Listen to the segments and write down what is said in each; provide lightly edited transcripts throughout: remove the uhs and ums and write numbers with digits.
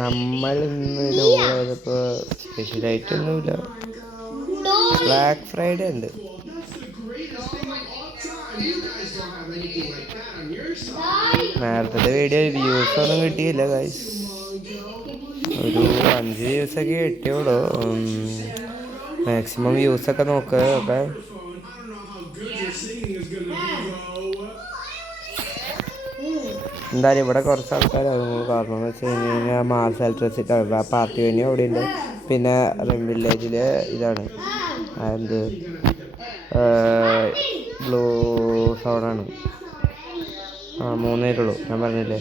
നമ്മൾ ഇന്ന് ലോഡ് ചെയ്തപ്പോൾ സ്പെഷ്യലായിട്ടൊന്നുമില്ല. ബ്ലാക്ക് ഫ്രൈഡേ ഉണ്ട്. നേരത്തെ വീഡിയോ വ്യൂസ് ഒന്നും കിട്ടിയില്ല ഗൈസ്. ഒരു 5 വ്യൂസൊക്കെ കിട്ടിയുള്ളൂ. മാക്സിമം വ്യൂസൊക്കെ നോക്കുക. ഒക്കെ എന്തായാലും ഇവിടെ കുറച്ച് ആൾക്കാർ അതുകൊണ്ട് കാരണം എന്ന് വെച്ച് കഴിഞ്ഞാൽ മാർസൽ ഡ്രസ്സിട്ട് പാർട്ടി വേണി അവിടെ ഉണ്ട്. പിന്നെ റെം വില്ലേജിൽ ഇതാണ് എന്ത് ബ്ലൂ സൗണ്ടാണ്. 3 പേരുള്ളൂ, ഞാൻ പറഞ്ഞില്ലേ.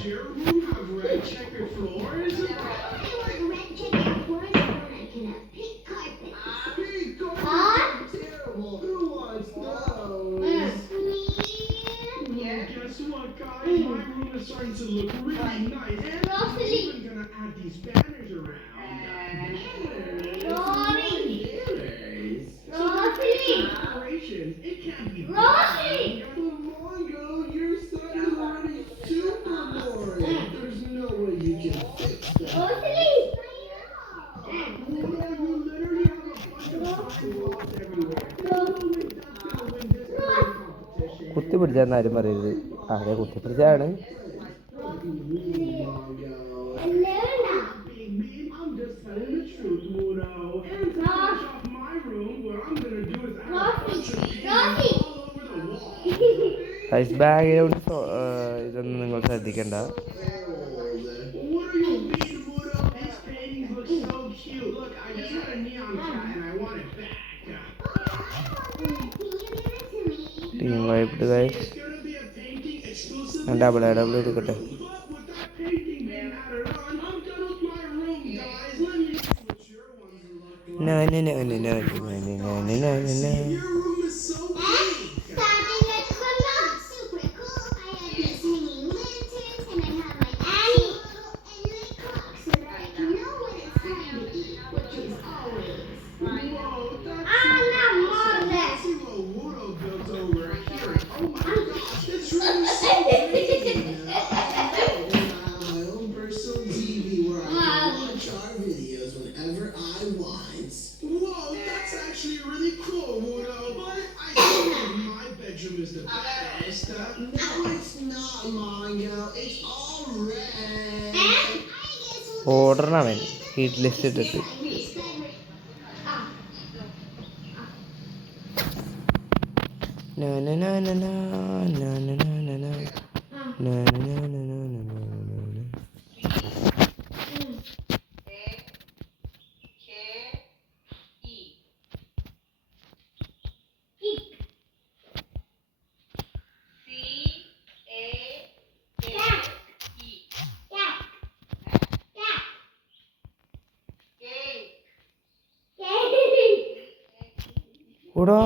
Starting to look really nice. I'm even gonna add these banners around. Decorations. It can't be. Come on, girl. Your son is already super boring. There's no way you can fix that. You literally have a bunch of slime balls everywhere. That's gonna win this competition. കുത്തി പിടിച്ചാൽ ആരും പറയരുത്. അതെ, കുത്തി പിടിച്ചാണ്. Ice background ഇതൊന്നും നിങ്ങൾ ശ്രദ്ധിക്കണ്ട. Team vibe guys. ഡബിൾ എടുക്കട്ടെ. ഓർഡറിനാണ് ഹീറ്റ് ലിസ്റ്റ് ഇട്ടിട്ട്. ഓടാ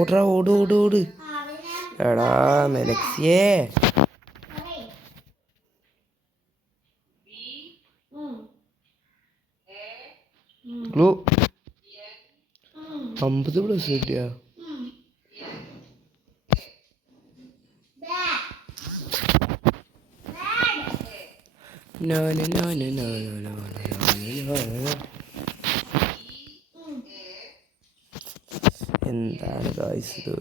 ഓടാ ഓട് ഓട് ഓട്. എടാ മെലക്സിയേ, ഗ്ലൂ 50+ കിട്ടിയാ. എന്താണ് ഗായ്സ് ഇത്?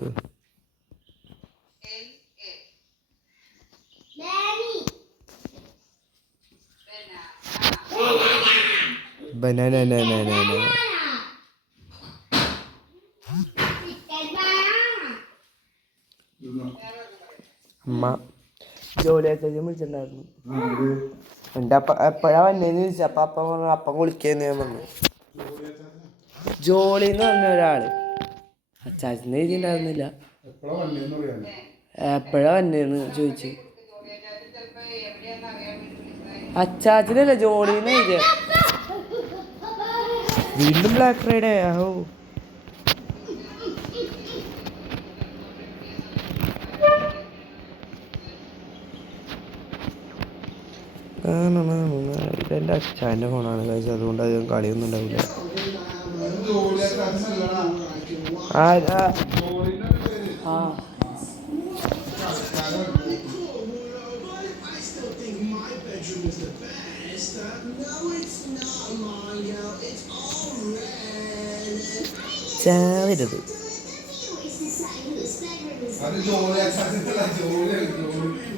ബനാന അമ്മ ജോലിയൊക്കെ വിളിച്ചിട്ടുണ്ടായിരുന്നു. എൻ്റെ എപ്പോഴാ വന്നേന്ന് ചോദിച്ചാൽ അപ്പം പറഞ്ഞു അപ്പം വിളിക്കാന്ന് ഞാൻ പറഞ്ഞു. ജോലിന്ന് പറഞ്ഞ ഒരാള് അച്ചാച്ചന് എഴുതിണ്ടായിരുന്നില്ല. എപ്പോഴാ വന്നേന്ന് ചോദിച്ചു. അച്ചാച്ചനല്ല, ജോലിന്ന് എഴുതിയ. വീണ്ടും ബ്ലാക്ക് ഫ്രൈഡേ. ഓ ഇതെൻ്റെ അച്ഛൻ്റെ ഫോണാണ് കഴിച്ചത്, അതുകൊണ്ട് അധികം കളിയൊന്നും ഉണ്ടാവില്ല. ആരാ ആ I still think my bedroom is the best. No, it's not, Mongo. It's all red. ചാവരുത്.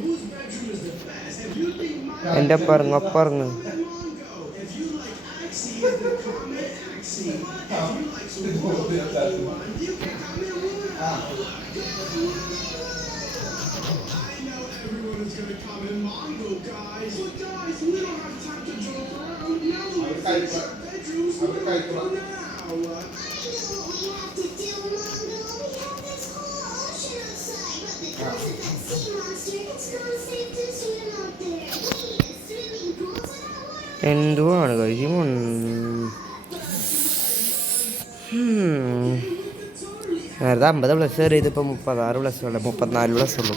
Whose bedroom is the best? If you think my എൻ്റെ ഒപ്പറങ്ങ് Mongo, if you like Axie, then comment Axie. If you like some Wudo, you can comment Wudo. I know everyone is gonna comment Mongo, guys. But guys, we don't have time to joke around. Now we finish our bedrooms. What do we do now? I know what we have to do, Mongo. We have this whole ocean outside, but because of that sea monster, it's not safe to swim out there. We need a swimming pool so that water. എന്തുവാണ് കഴിയും. നേരത്തെ 50+ കയറിയത് ഇപ്പോൾ 36+, 34+ ഉള്ളൂ.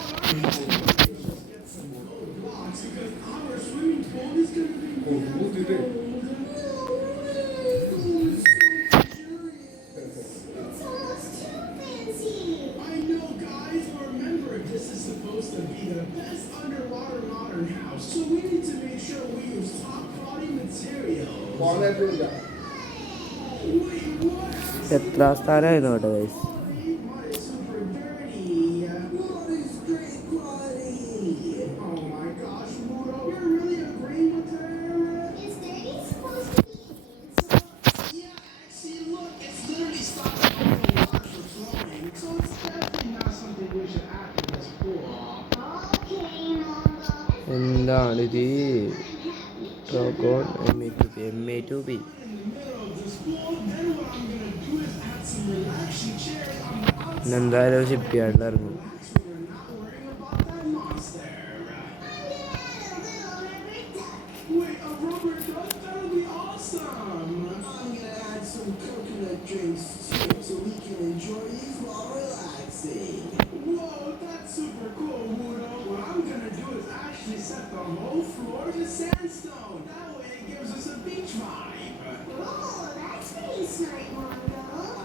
എത്ര സ്ഥാനമായിരുന്നു കേട്ടോ guys. എന്താണിത്? Dragon MA2B എന്തായാലും ഷിപ്പ് ചെയ്യാണ്ട് ഇറങ്ങും.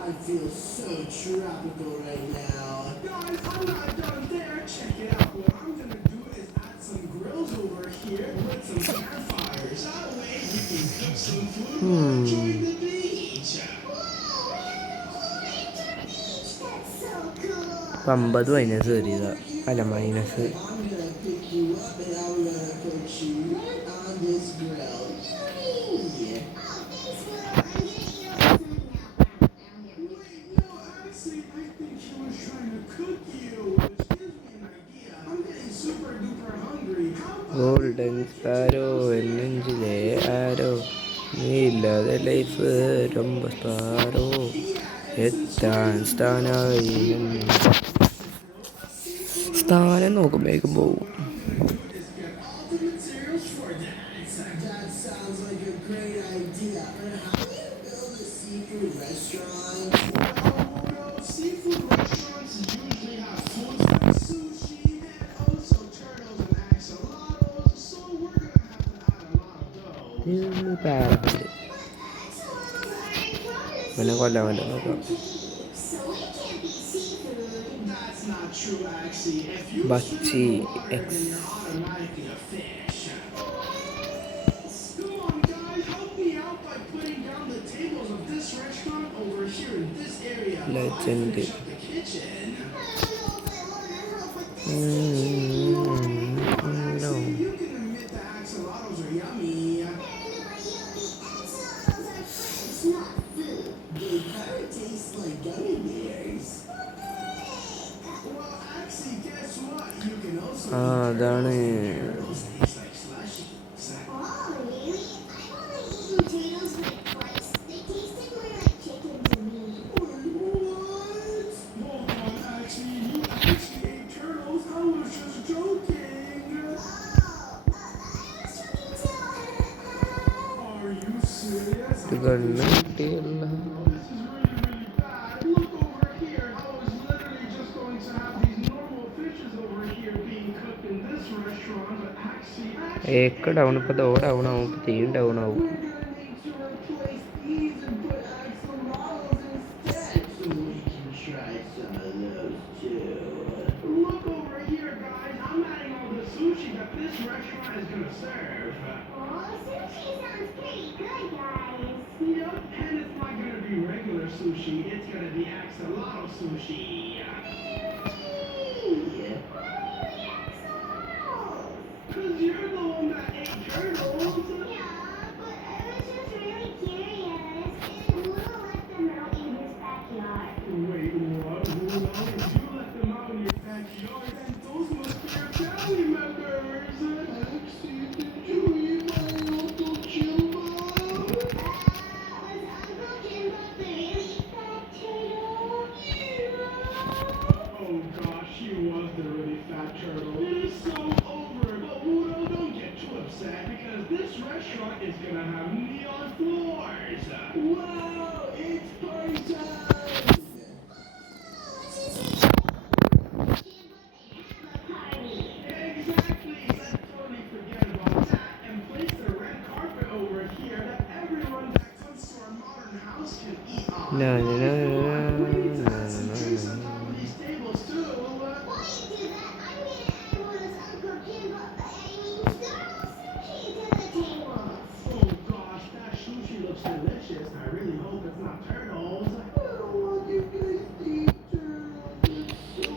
I feel so tropical right now. Guys, I'm not done there. Check it out. What I'm gonna do is add some grills over here with some campfires. That way we can cook some food while enjoying the beach. That's so cool. 50 minus കയറിയതാ. അല്ല minus. I'm gonna pick you up and I'm gonna cook you right on this grill. Yummy! Oh, thanks, Will. I'm gonna eat all the food now. Wait, no, actually, I think he was trying to cook you, which gives me an idea. I'm getting super duper hungry. How about golden sparrow എന്നെഞ്ചിലെ ആരോ നീ ഇല്ലാതെ life രൊമ്പ sparrow എത്താൻ സ്ഥാനായി സ്ഥാനം നോക്കുമ്പോഴേക്കും പോവും. all the materials for that? That sounds like a great idea. But how do you build a seafood restaurant? Well, seafood restaurants usually have foods like sushi and also turtles and axolotls, so we're gonna have to add a lot of those. ഇത് പാരപ്പുണ്ട്. പിന്നെ കൊല്ലാൻ വേണ്ട നോക്കാം. So it can't be seafood. That's not true, actually. If you Bachi swim in the water, X. then you're automatically a fish. Come on, guys, help me out by putting down the tables of this restaurant over here in this area. while I Legend. finish up the kitchen. I don't know if I want to help with this. No. Actually, you can admit the axolotls are yummy. They're not yummy. Axolotls are friends, not food. They kind of taste like gummy bears. Well, actually, guess what? You can also ആ അതാണ്. turtles taste like slushy. Oh, really? I've only eaten turtles like twice. They tasted more like chicken to me. Wait, what? Hold on, actually, you actually ate turtles? I was just joking. I was joking too. Are you serious? ഇത് കണ്ണ് കിട്ടിയല്ല. This is really bad. Look over here. I was literally just going to have these normal fishes over here being cooked in this restaurant, but actually, Ek down ഇപ്പോൾ down ആവും. ഇപ്പോൾ തീയും down ആവും. we're gonna need to replace these and put axolotls restaurant is gonna serve. Oh, sushi sounds pretty good, guys. Yep, and it's not gonna be regular sushi, it's gonna be axolotl sushi. Yay! Why do you eat axolotls? Cause you're the one that ate turtles. Yeah, but I was just really curious. And Ludo let them out in his backyard. Wait, what? Who knows? If you let them out in your backyard, then those must be your family members. Axie, did you eat my Uncle Jimbo? Was Uncle Jimbo the really fat turtle? Oh gosh, he was the really fat turtle. It is so over. But Ludo, don't get too upset because this restaurant is gonna have neon floors. Wow, it's party time! Exactly! Let's totally forget about that and place the red carpet over here that everyone that comes to our modern house can eat on. No, no, no, no, We no, need to no, add some no, drinks on no. top of these tables too. While you do that, I'm gonna add Ludo's Uncle Jimbo, Starro sushi to the tables. Oh gosh, that sushi looks delicious. I really hope it's not turtles. I don't want you guys to eat turtles. It's so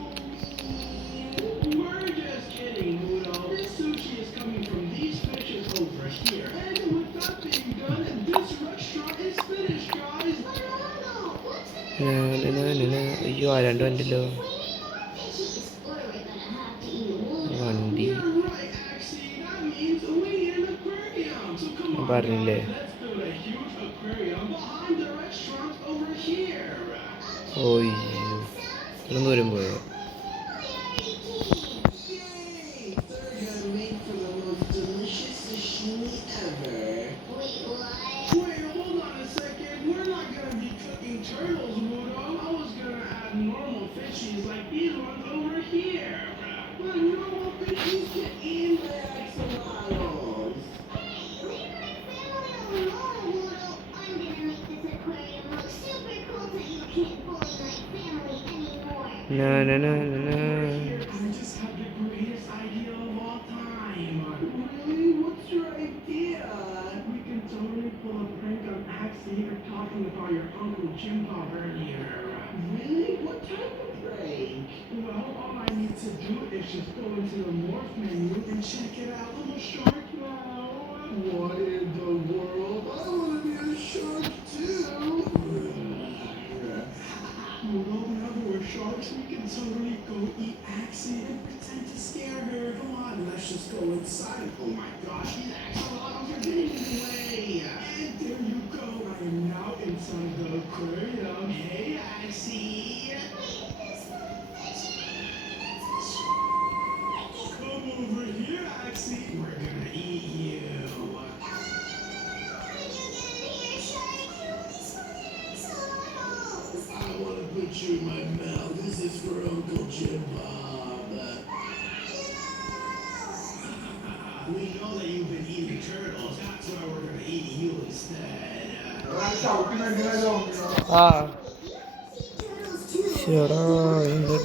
mean. We're just kidding, Mudo. This sushi is coming from these fishes over here. And with that being done, this restaurant is finished, guys. But Ludo, what's the No, no, no, no, no. അയ്യോ ആരാണ്ട് വണ്ടല്ലോ We need more fishies, or we're gonna have to eat Ludo. വണ്ടി You're right, Axie. That means we need an aquarium. So come on, പറഞ്ഞില്ലേ guys. Let's build a huge aquarium behind the restaurant over here. ഓയ്യോ ഇത്രയും ദൂരം പോയോ Yay! They're gonna make for the most delicious sashimi ever. Wait, what? Wait, hold on a second. We're not gonna be cooking turtles, Mudo. I was gonna add normal fishies like these ones over here. But normal fishies can eat my axolotls. Hey, leave my family alone, Ludo. I'm gonna make this aquarium look super cool so you can't bully my family anymore. No, no, no, no, no. Here, I just have the greatest idea of all time. Really? What's your idea? We can totally pull a prank on Axie for talking about your Uncle Jimbo earlier. Really? What type of prank? Well, all I need to do is just go into the morph menu and check it out. I'm a shark now. What in the world? I want to be a shark too. Well, now that we're sharks, we can totally go eat Axie and pretend to scare her. Come on, let's just go inside. Oh my gosh, these axolotls are getting in the way. And there you go. I am now inside the aquarium. Hey, Axie. Wait, there's no fishy. It's a shark. Come over here, Axie. We're gonna eat you. How did you get in here, Shark? I only spotted axolotls. I want to put you in my mouth. This is for Uncle Jim Bob. We know that you've been eating turtles. That's why we're gonna eat you instead. ആ ശരിടാ എന്താ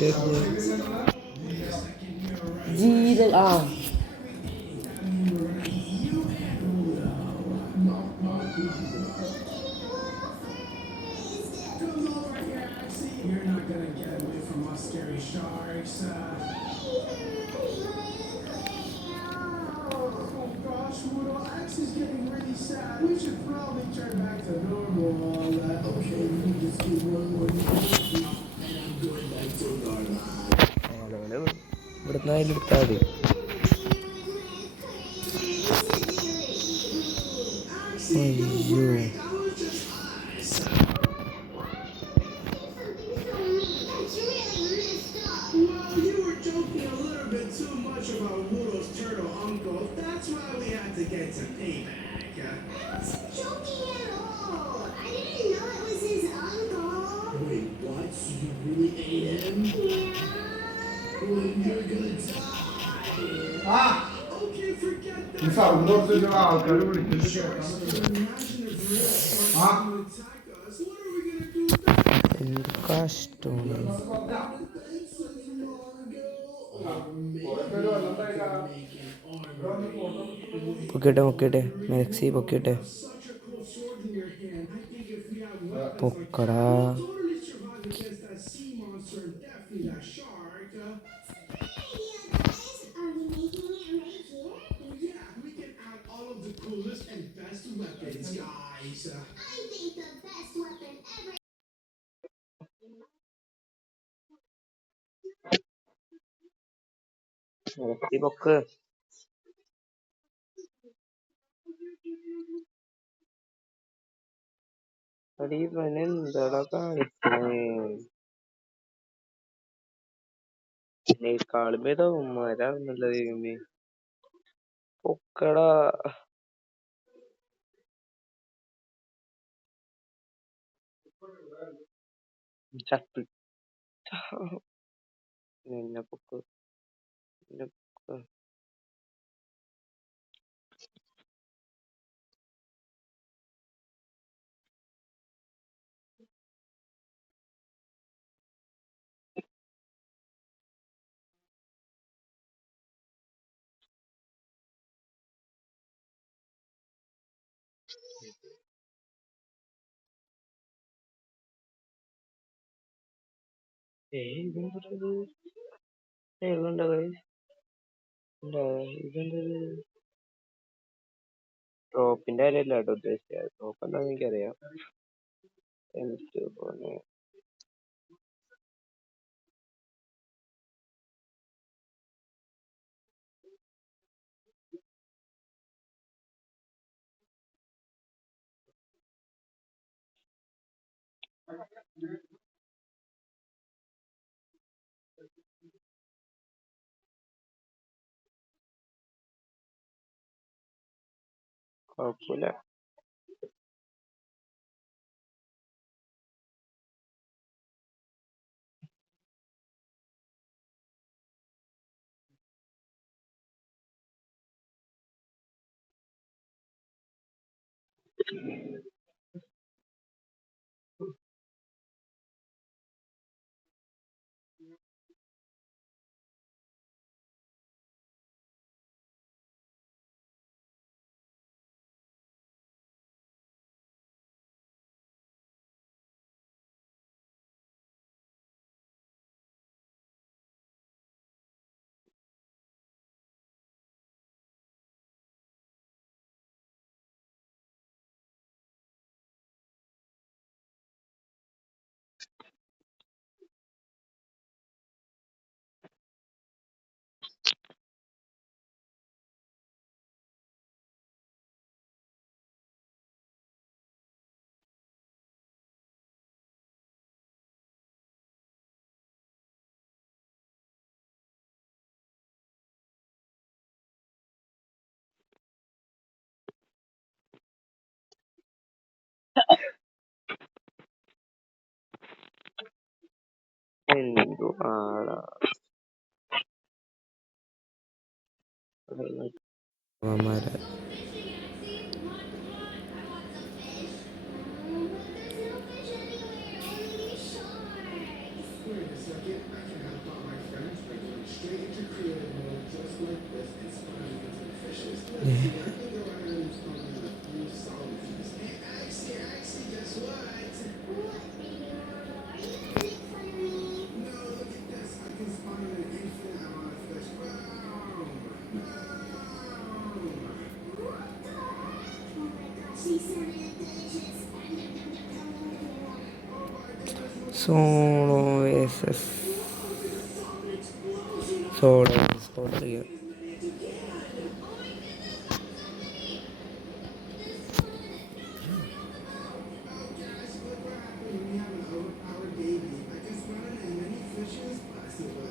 ജീരക ആ Come over here, Axie. You're not gonna get away from us scary sharks. Oh gosh, Mudo, Axie's getting really sad. We should probably turn back to normal. Okay, we can just do one more and I'm going back to normal. ഇവിടുന്ന് അതിലെടുത്താൽ മതി Axie, don't Ayyo. worry, that was just us. Well, you were joking a little bit too much about Mudo's turtle uncle. That's why we had to get some payback. Wait, what? So you really ate him? Well, you're gonna die. Okay, forget that. ഈ sound ആൾക്കാർ വിളിക്കുന്നത് Sharks കേൾക്കാൻ can imagine if real sharks Ah. will attack us. What are we gonna do then? എന്ത് കഷ്ടമാണ് Or maybe we can make an army പൊക്കിട്ടെ മെക്സി പൊക്കിട്ടെ. Such a cool sword in your hand. I think if we had weapons like പൊക്കടാ. that, we'd totally survive against that sea monster and definitely that shark. Idea, guys. Are we making it right here? Oh yeah, we can add all of the coolest and best weapons, guys. I think the best weapon ever. മെക്സി പൊക്ക്. അടി ഇവനെന്താടാ കാണിക്കണേ? ഇതിനേക്കാളും ഭേദം ഉമ്മാരാണെന്നുള്ള ദൈവമേ. പൊക്കടാ. ചത്ത്. നിന്നെ പൊക്ക്. നിന്നെ പൊക്ക്. ഇതെന്തത്? ഇതെന്താ guys? എന്താ ഇതെന്തത്? ടോപ്പിന്റെ കാര്യമല്ല കേട്ടോ ഉദ്ദേശിച്ചത്. ടോപ്പ് എന്താന്ന് എനിക്കറിയാം. എനിക്ക് പോലെ കുഴപ്പമില്ല. എന്തു ആടാ അവന്മാരെ. Wait a second, I can help out my friends by going straight into creative mode just like this and spawning into the fishes. Let's see, I can go ahead and spawn a few salaries. Hey, Axie, guess what? What, baby Mondo? Are you gonna make fun of me? No, look at this. I can spawn an infinite amount of fish. Boom! Boom! What the heck? Oh my gosh, these sounded delicious. Solo versus solo sport ചെയ്യാം. We have an overpowered baby. I can spawn as many fish as possible.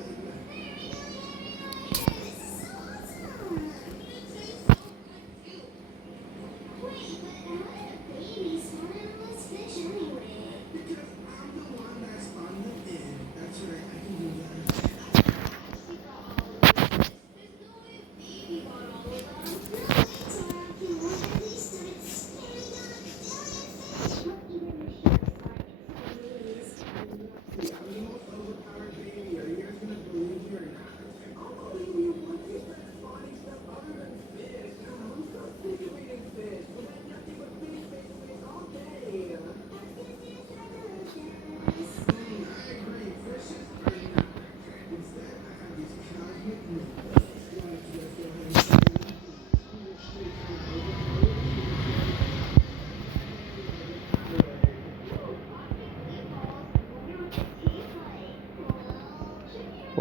Wait, but how did a baby spawn in all those fish anyway? Because I'm the one that spawned them in. That's right, I can do that.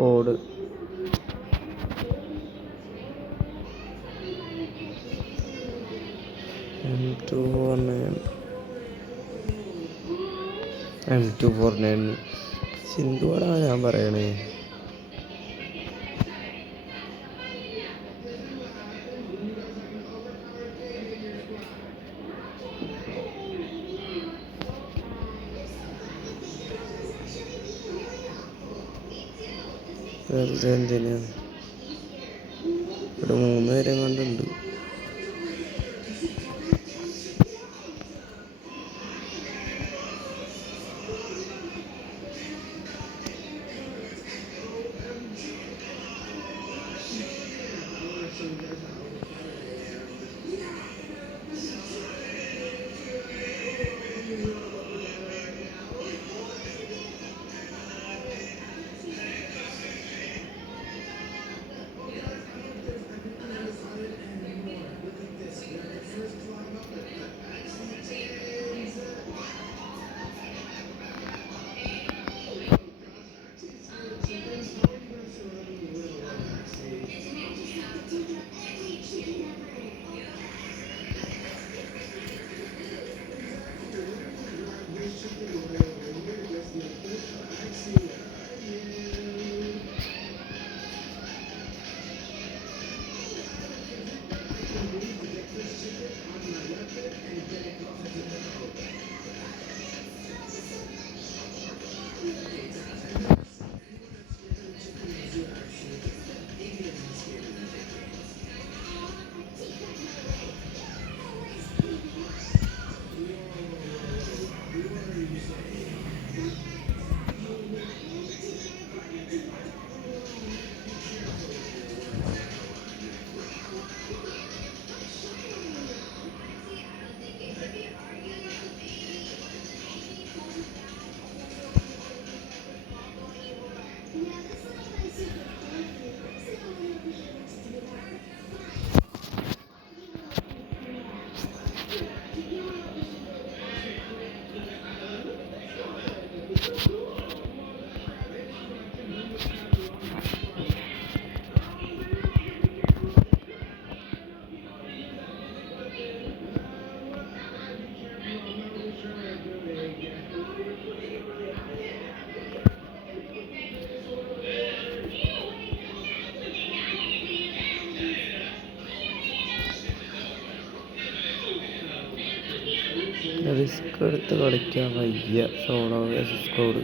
ഓട്. M249 M249 സിന്ധുവാടാ ഞാൻ പറയണേ. വെറുതെ എന്തിനാ? ഇവിടെ 3 പേരെ കണ്ടുണ്ട്. Risk എടുത്ത് കളിക്കാൻ വയ്യ സോളോ വേഴ്സസ് സ്ക്വാഡ്.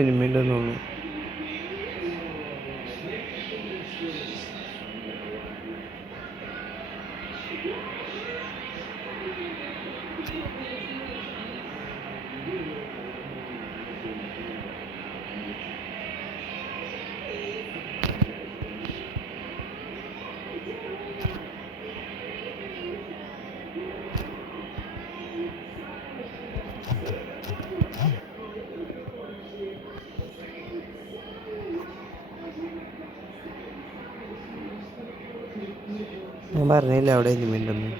എനിമിണ്ടെന്ന് തോന്നുന്നു. ഞാൻ പറഞ്ഞില്ല അവിടെ എനിമിണ്ടെന്ന്.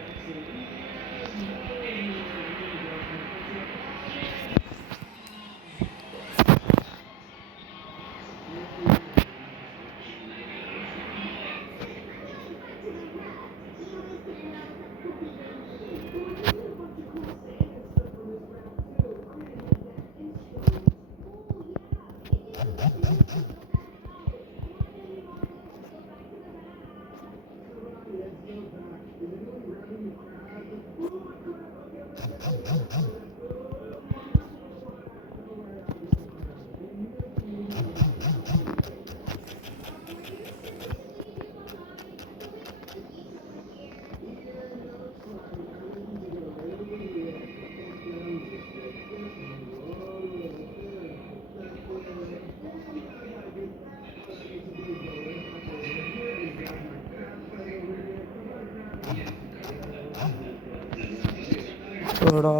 എടാ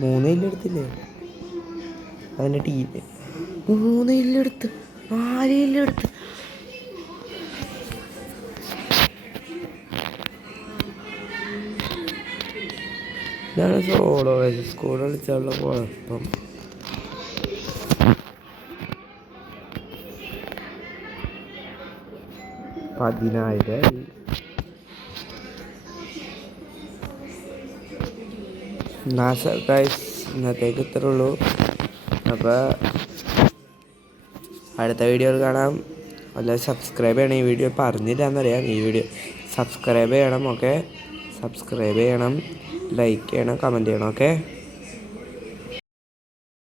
3 കില്ലെടുത്തില്ലേ അതിൻ്റെ ടീം. 3 കില്ലെടുത്ത് 4 കില്ലെടുത്ത്. ഇതാണ് സോളോ സ്കോഡ് കളിച്ചുള്ള കുഴപ്പം. പതിനായിരം ഇന്നത്തേക്ക് ഇത്രേ ഉള്ളൂ. അപ്പോൾ അടുത്ത വീഡിയോയിൽ കാണാം. അല്ല സബ്സ്ക്രൈബ് ചെയ്യണം. ഈ വീഡിയോ പറഞ്ഞില്ലാന്നറിയാം. ഈ വീഡിയോ സബ്സ്ക്രൈബ് ചെയ്യണം. ഓക്കെ, സബ്സ്ക്രൈബ് ചെയ്യണം, ലൈക്ക് ചെയ്യണം, കമൻറ്റ് ചെയ്യണം. ഓക്കെ.